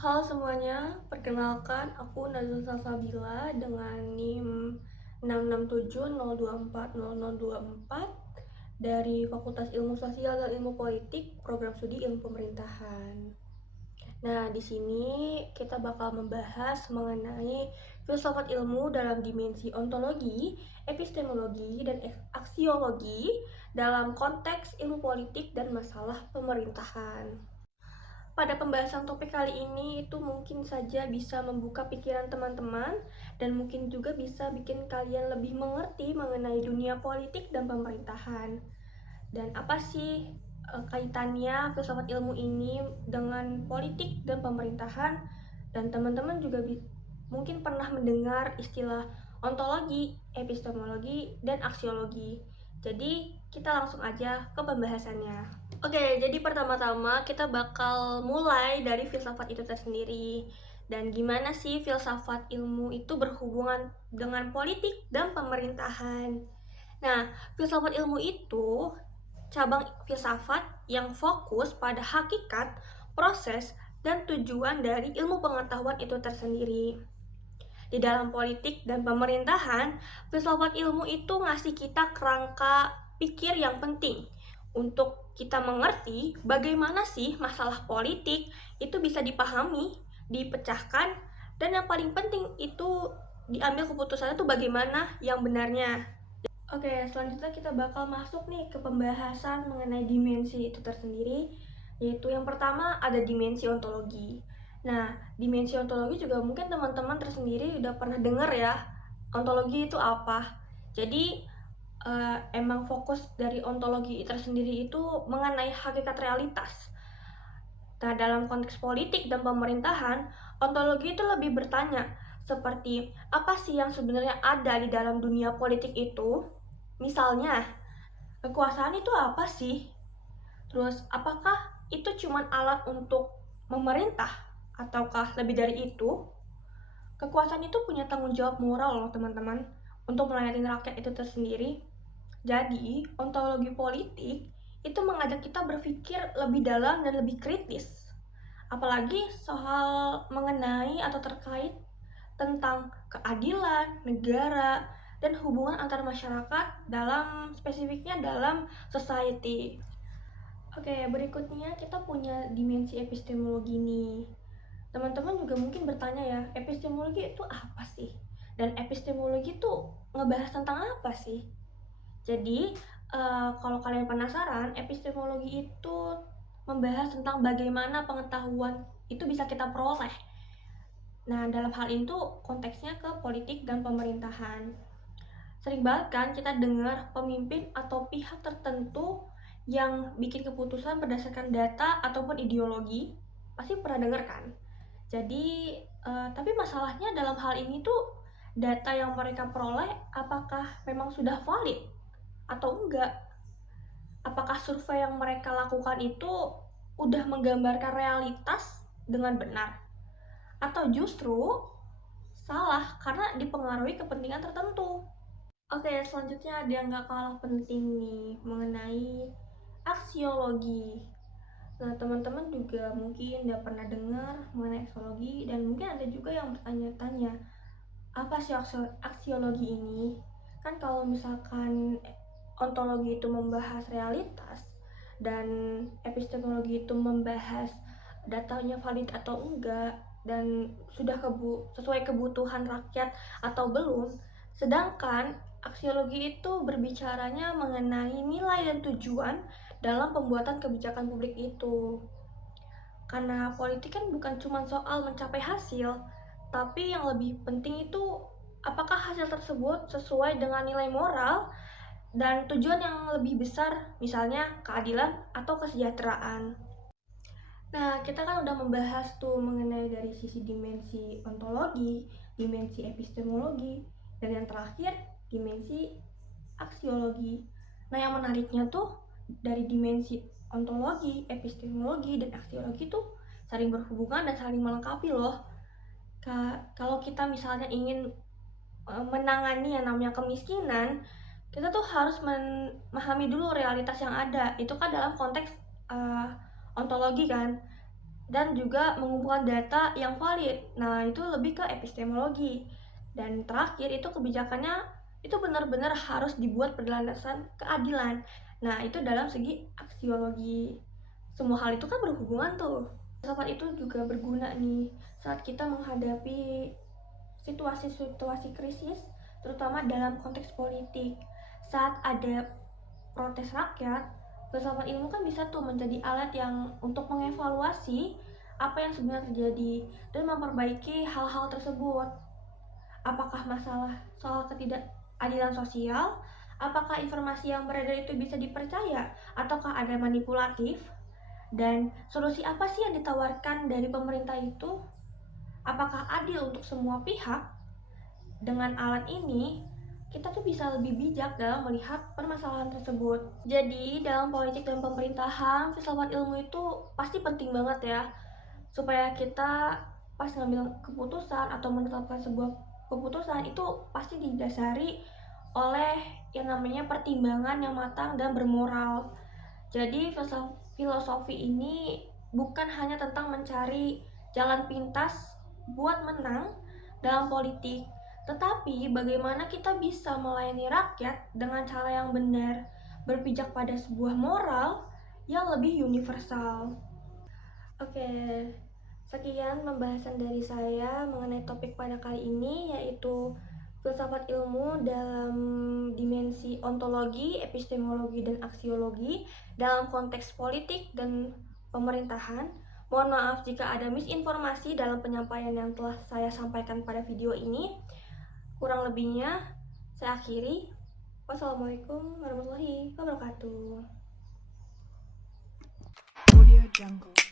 Halo semuanya, perkenalkan aku Nazul Salsabila dengan NIM 66702400024 dari Fakultas Ilmu Sosial dan Ilmu Politik, Program Studi Ilmu Pemerintahan. Nah, di sini kita bakal membahas mengenai filsafat ilmu dalam dimensi ontologi, epistemologi, dan aksiologi dalam konteks ilmu politik dan masalah pemerintahan. Pada pembahasan topik kali ini itu mungkin saja bisa membuka pikiran teman-teman dan mungkin juga bisa bikin kalian lebih mengerti mengenai dunia politik dan pemerintahan. Dan apa sih kaitannya filsafat ilmu ini dengan politik dan pemerintahan? Dan teman-teman juga mungkin pernah mendengar istilah ontologi, epistemologi, dan aksiologi. Jadi kita langsung aja ke pembahasannya. Oke, jadi pertama-tama kita bakal mulai dari filsafat itu tersendiri. Dan gimana sih filsafat ilmu itu berhubungan dengan politik dan pemerintahan? Nah, filsafat ilmu itu cabang filsafat yang fokus pada hakikat, proses, dan tujuan dari ilmu pengetahuan itu tersendiri. Di dalam politik dan pemerintahan, filsafat ilmu itu ngasih kita kerangka pikir yang penting untuk kita mengerti bagaimana sih masalah politik itu bisa dipahami, dipecahkan, dan yang paling penting itu diambil keputusannya itu bagaimana yang benarnya. Oke, selanjutnya kita bakal masuk nih ke pembahasan mengenai dimensi itu tersendiri, yaitu yang pertama ada dimensi ontologi. Nah, dimensi ontologi juga mungkin teman-teman tersendiri udah pernah dengar ya, ontologi itu apa. Jadi, emang fokus dari ontologi tersendiri itu mengenai hakikat realitas. Nah, dalam konteks politik dan pemerintahan, ontologi itu lebih bertanya, seperti apa sih yang sebenarnya ada di dalam dunia politik itu? Misalnya, kekuasaan itu apa sih? Terus, apakah itu cuma alat untuk memerintah? Ataukah lebih dari itu? Kekuasaan itu punya tanggung jawab moral loh teman-teman, untuk melayani rakyat itu tersendiri. Jadi, ontologi politik itu mengajak kita berpikir lebih dalam dan lebih kritis. Apalagi soal mengenai atau terkait tentang keadilan, negara, dan hubungan antar masyarakat dalam spesifiknya dalam society. Oke, berikutnya kita punya dimensi epistemologi nih. Teman-teman juga mungkin bertanya ya, epistemologi itu apa sih? Dan epistemologi itu ngebahas tentang apa sih? Jadi, kalau kalian penasaran, epistemologi itu membahas tentang bagaimana pengetahuan itu bisa kita peroleh. Nah, dalam hal itu konteksnya ke politik dan pemerintahan. Sering banget kan kita dengar pemimpin atau pihak tertentu yang bikin keputusan berdasarkan data ataupun ideologi. Pasti pernah dengar kan? Jadi, tapi masalahnya dalam hal ini tuh data yang mereka peroleh apakah memang sudah valid atau enggak? Apakah survei yang mereka lakukan itu udah menggambarkan realitas dengan benar? Atau justru salah karena dipengaruhi kepentingan tertentu? Oke, selanjutnya ada yang gak kalah penting nih mengenai aksiologi. Nah, teman-teman juga mungkin udah pernah dengar mengenai aksiologi dan mungkin ada juga yang bertanya-tanya, apa sih aksiologi ini? Kan kalau misalkan ontologi itu membahas realitas dan epistemologi itu membahas datanya valid atau enggak dan sudah sesuai kebutuhan rakyat atau belum. Sedangkan aksiologi itu berbicaranya mengenai nilai dan tujuan dalam pembuatan kebijakan publik itu. Karena politik kan bukan cuma soal mencapai hasil, tapi yang lebih penting itu apakah hasil tersebut sesuai dengan nilai moral dan tujuan yang lebih besar, misalnya keadilan atau kesejahteraan. Nah, kita kan udah membahas tuh mengenai dari sisi dimensi ontologi, dimensi epistemologi, dan yang terakhir dimensi aksiologi. Nah, yang menariknya tuh dari dimensi ontologi, epistemologi, dan aksiologi tuh saling berhubungan dan saling melengkapi loh. Kalau kita misalnya ingin menangani yang namanya kemiskinan, kita tuh harus memahami dulu realitas yang ada. Itu kan dalam konteks ontologi kan. dan juga mengumpulkan data yang valid. Nah, itu lebih ke epistemologi. Dan terakhir itu kebijakannya itu benar-benar harus dibuat berdasarkan keadilan. Nah, itu dalam segi aksiologi. Semua hal itu kan berhubungan tuh. Filsafat itu juga berguna nih saat kita menghadapi situasi-situasi krisis, terutama dalam konteks politik. Saat ada protes rakyat, filsafat ilmu kan bisa tuh menjadi alat yang untuk mengevaluasi apa yang sebenarnya terjadi dan memperbaiki hal-hal tersebut. Apakah masalah soal ketidakadilan sosial? Apakah informasi yang beredar itu bisa dipercaya? Ataukah ada manipulatif? Dan solusi apa sih yang ditawarkan dari pemerintah itu? Apakah adil untuk semua pihak? Dengan alat ini, kita tuh bisa lebih bijak dalam melihat permasalahan tersebut. Jadi, dalam politik dan pemerintahan, filsafat ilmu itu pasti penting banget ya, supaya kita pas ngambil keputusan atau menetapkan sebuah keputusan itu pasti didasari oleh yang namanya pertimbangan yang matang dan bermoral. Jadi filosofi ini bukan hanya tentang mencari jalan pintas buat menang dalam politik, tetapi bagaimana kita bisa melayani rakyat dengan cara yang benar, berpijak pada sebuah moral yang lebih universal. Oke, sekian pembahasan dari saya mengenai topik pada kali ini, yaitu filsafat ilmu dalam dimensi ontologi, epistemologi, dan aksiologi dalam konteks politik dan pemerintahan. Mohon maaf jika ada misinformasi dalam penyampaian yang telah saya sampaikan pada video ini. Kurang lebihnya, saya akhiri. Wassalamualaikum warahmatullahi wabarakatuh. Audio Jungle.